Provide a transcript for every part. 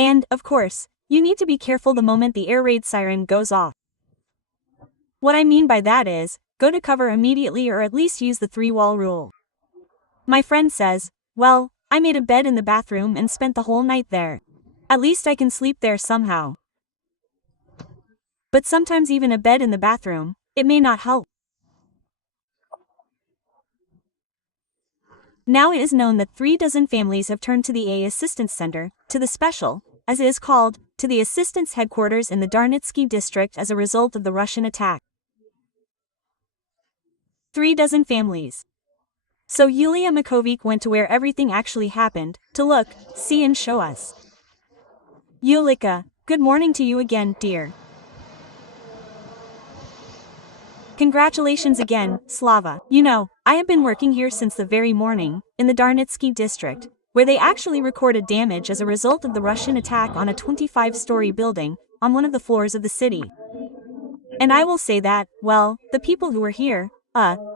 And, of course, you need to be careful the moment the air raid siren goes off. What I mean by that is, go to cover immediately or at least use the 3-wall rule. My friend says, well, I made a bed in the bathroom and spent the whole night there. At least I can sleep there somehow. But sometimes even a bed in the bathroom, it may not help. Now it is known that 36 families have turned to the Assistance Center, to the special, as it is called, to the assistance headquarters in the Darnitsky district as a result of the Russian attack. 36 families. So Yulia Makovic went to where everything actually happened, to look, see and show us. Yulika, good morning to you again, dear. Congratulations again, Slava. You know, I have been working here since the very morning, in the Darnitsky district, where they actually recorded damage as a result of the Russian attack on a 25-story building, on one of the floors of the city. And I will say that, well, the people who were here,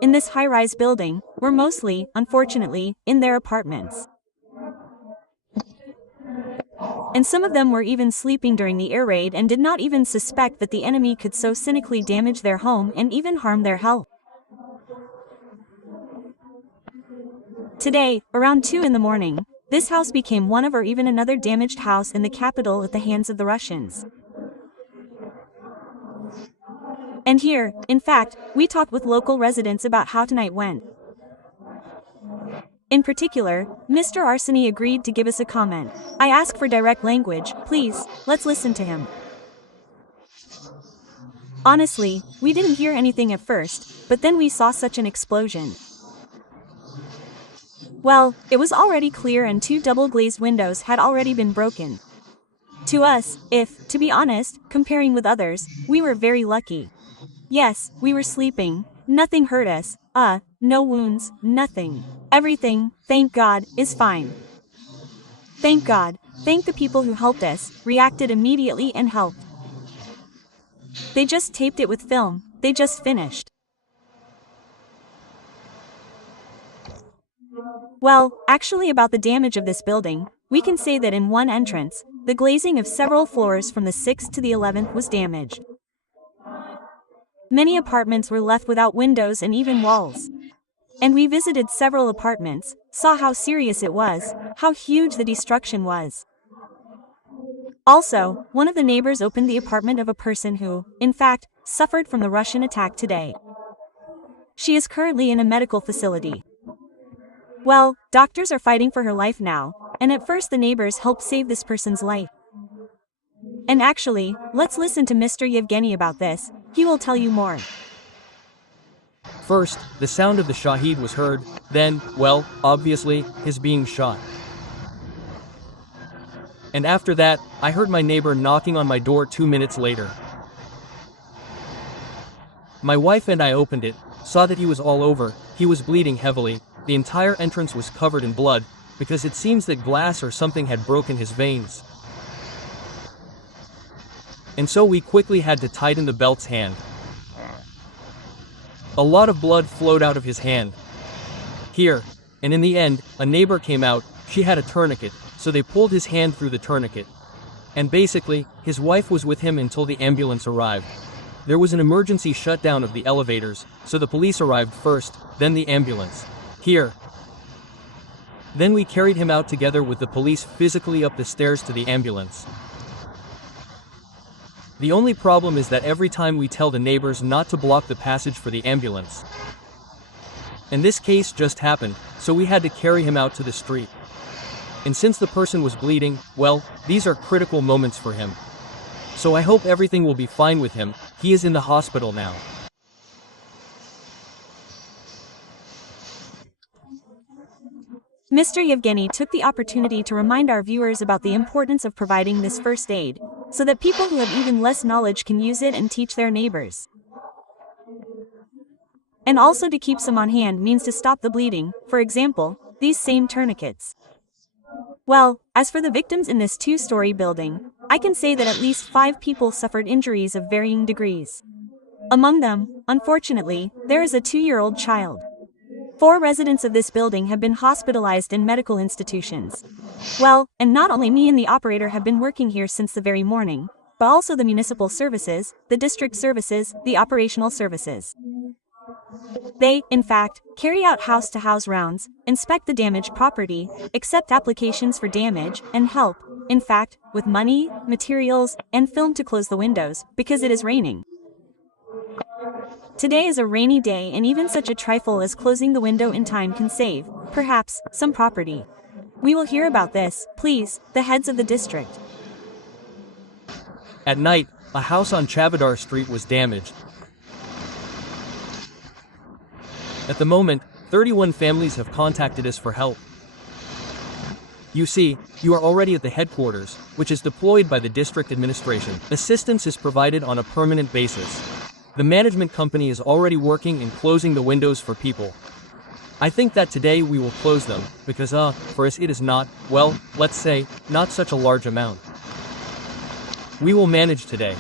in this high-rise building, were mostly, unfortunately, in their apartments. And some of them were even sleeping during the air raid and did not even suspect that the enemy could so cynically damage their home and even harm their health. Today, around 2 in the morning, this house became one of or even another damaged house in the capital at the hands of the Russians. And here, in fact, we talked with local residents about how tonight went. In particular, Mr. Arseny agreed to give us a comment. I ask for direct language, please, let's listen to him. Honestly, we didn't hear anything at first, but then we saw such an explosion. Well, it was already clear and 2 double-glazed windows had already been broken. To us, to be honest, comparing with others, we were very lucky. Yes, we were sleeping, nothing hurt us, no wounds, nothing. Everything, thank God, is fine. Thank God, thank the people who helped us, reacted immediately and helped. They just taped it with film, they just finished. Well, actually about the damage of this building, we can say that in one entrance, the glazing of several floors from the 6th to the 11th was damaged. Many apartments were left without windows and even walls. And we visited several apartments, saw how serious it was, how huge the destruction was. Also, one of the neighbors opened the apartment of a person who, in fact, suffered from the Russian attack today. She is currently in a medical facility. Well, doctors are fighting for her life now, and at first the neighbors helped save this person's life. And actually, let's listen to Mr. Yevgeny about this, he will tell you more. First, the sound of the Shahid was heard, then, well, obviously, his being shot. And after that, I heard my neighbor knocking on my door 2 minutes later. My wife and I opened it, saw that he was all over, he was bleeding heavily, the entire entrance was covered in blood, because it seems that glass or something had broken his veins. And so we quickly had to tighten the belt's hand. A lot of blood flowed out of his hand. Here, and in the end, a neighbor came out, she had a tourniquet, so they pulled his hand through the tourniquet. And basically, his wife was with him until the ambulance arrived. There was an emergency shutdown of the elevators, so the police arrived first, then the ambulance. Here. Then we carried him out together with the police physically up the stairs to the ambulance. The only problem is that every time we tell the neighbors not to block the passage for the ambulance. And this case just happened, so we had to carry him out to the street. And since the person was bleeding, well, these are critical moments for him. So I hope everything will be fine with him, he is in the hospital now. Mr. Yevgeny took the opportunity to remind our viewers about the importance of providing this first aid, so that people who have even less knowledge can use it and teach their neighbors. And also to keep some on hand means to stop the bleeding, for example, these same tourniquets. Well, as for the victims in this 2-story building, I can say that at least 5 people suffered injuries of varying degrees. Among them, unfortunately, there is a 2-year-old child. 4 residents of this building have been hospitalized in medical institutions. Well, and not only me and the operator have been working here since the very morning, but also the municipal services, the district services, the operational services. They, in fact, carry out house-to-house rounds, inspect the damaged property, accept applications for damage, and help, in fact, with money, materials, and film to close the windows, because it is raining. Today is a rainy day, and even such a trifle as closing the window in time can save, perhaps, some property. We will hear about this, please, the heads of the district. At night, a house on Chavadar Street was damaged. At the moment, 31 families have contacted us for help. You see, you are already at the headquarters, which is deployed by the district administration. Assistance is provided on a permanent basis. The management company is already working in closing the windows for people. I think that today we will close them, because for us it is not, well, let's say, not such a large amount. We will manage today.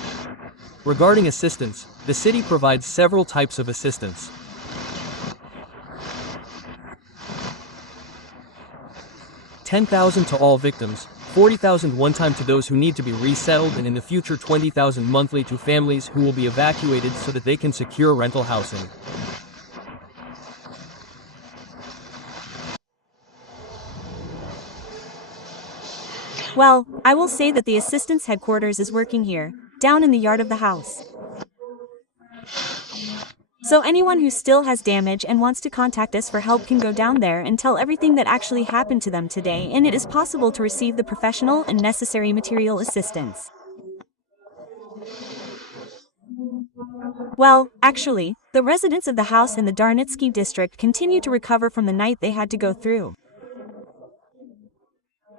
Regarding assistance, the city provides several types of assistance. $10,000 to all victims, $40,000 one time to those who need to be resettled, and in the future $20,000 monthly to families who will be evacuated so that they can secure rental housing. Well, I will say that the assistance headquarters is working here, down in the yard of the house. So anyone who still has damage and wants to contact us for help can go down there and tell everything that actually happened to them today, and it is possible to receive the professional and necessary material assistance. Well, actually, the residents of the house in the Darnitsky district continue to recover from the night they had to go through.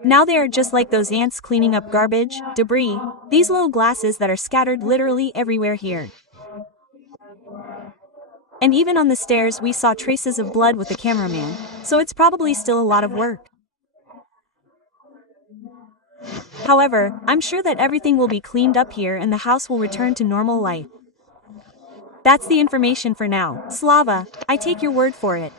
Now they are just like those ants cleaning up garbage, debris, these little glasses that are scattered literally everywhere here. And even on the stairs we saw traces of blood with the cameraman, so it's probably still a lot of work. However, I'm sure that everything will be cleaned up here and the house will return to normal life. That's the information for now. Slava, I take your word for it.